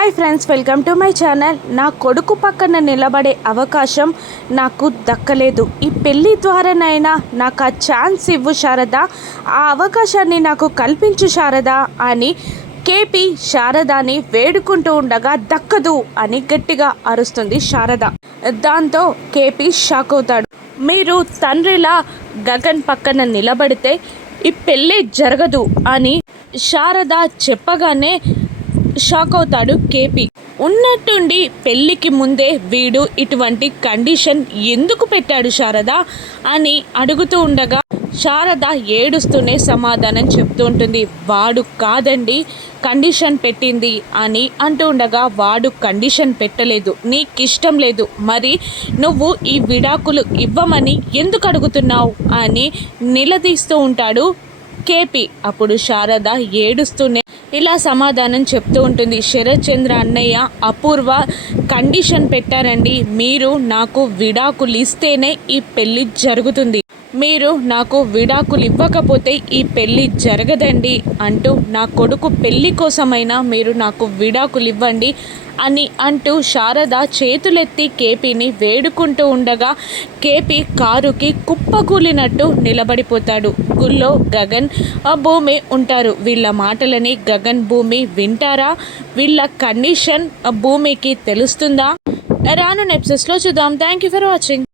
Hi friends welcome to my channel నా కొడుకు పక్కన నిలబడే అవకాశం నాకు దక్కలేదు. ఈ పెళ్ళి ద్వారానైనా నాకు ఆ ఛాన్స్ ఇవ్వు శారద. ఆ అవకాశాన్ని నాకు కల్పించు శారద అని కేపీ శారదాని వేడుకుంటూ ఉండగా దక్కదు అని గట్టిగా అరుస్తుంది శారద. దాంతో కేపీ షాక్ అవుతాడు. మీరు తండ్రిలా గగన్ పక్కన నిలబడితే ఈ పెళ్ళి జరగదు అని శారద చెప్పగానే షాక్ అవుతాడు కేపీ. ఉన్నట్టుండి పెళ్ళికి ముందే వీడు ఇటువంటి కండిషన్ ఎందుకు పెట్టాడు శారద అని అడుగుతూ ఉండగా శారద ఏడుస్తూనే సమాధానం చెప్తూ ఉంటుంది. వాడు కాదండి కండిషన్ పెట్టింది అని అంటూ ఉండగా వాడు కండిషన్ పెట్టలేదు నీకిష్టం లేదు. మరి నువ్వు ఈ విడాకులు ఇవ్వమని ఎందుకు అడుగుతున్నావు అని నిలదీస్తూ ఉంటాడు కేపీ అప్పుడు శారద ఏడుస్తూనే ఇలా సమాధానం చెప్తూ ఉంటుంది. శరత్ చంద్ర అన్నయ్య అపూర్వ కండిషన్ పెట్టారండి. మీరు నాకు విడాకులు ఇస్తేనే ఈ పెళ్ళి జరుగుతుంది. మీరు నాకు విడాకులు ఇవ్వకపోతే ఈ పెళ్ళి జరగదండి అంటూ నా కొడుకు పెళ్ళి కోసమైనా మీరు నాకు విడాకులు ఇవ్వండి అని అంటూ శారద చేతులెత్తి కేపీని వేడుకుంటూ ఉండగా కేపీ కారుకి కుప్పకూలినట్టు నిలబడిపోతాడు. గుల్లో గగన్ ఆ భూమి ఉంటారు. వీళ్ళ మాటలని గగన్ భూమి వింటారా? వీళ్ళ కండిషన్ ఆ భూమికి తెలుస్తుందా? రాను నెప్సెస్లో చూద్దాం. Thank you for watching.